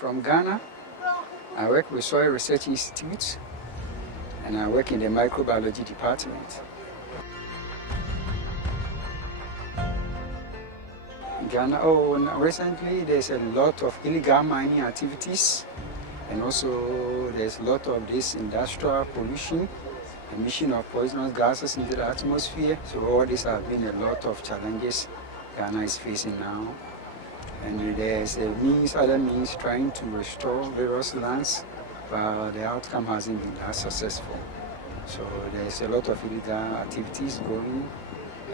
from Ghana. I work with Soil Research Institute, and I work in the microbiology department. Ghana, recently there's a lot of illegal mining activities, and also there's a lot of this industrial pollution, emission of poisonous gases into the atmosphere. So all these have been a lot of challenges Ghana is facing now. And there's other means trying to restore various lands, but the outcome hasn't been that successful. So there's a lot of illegal activities going,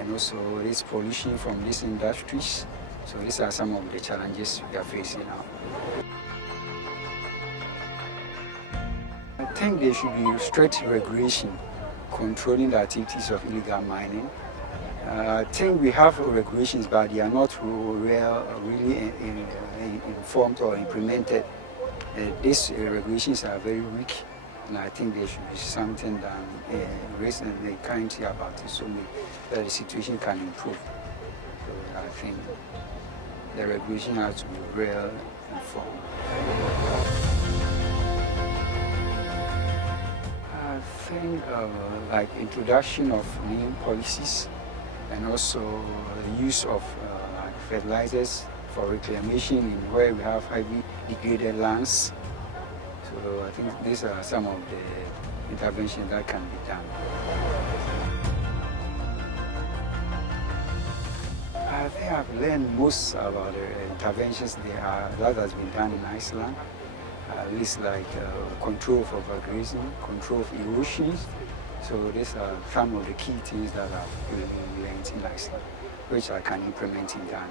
and also this pollution from these industries. So these are some of the challenges we are facing now. I think there should be strict regulation controlling the activities of illegal mining. I think we have regulations, but they are not really informed or implemented. These regulations are very weak, and I think there should be something done recently currently about it, so that the situation can improve. So I think the regulation has to be well informed. I think like introduction of new policies, and also the use of fertilizers for reclamation in where we have heavily degraded lands. So I think these are some of the interventions that can be done. I think I've learned most about the interventions that has been done in Iceland. At least like control of overgrazing, control of erosions. So these are some of the key things that I've really learned in Iceland, which I can implement in Ghana.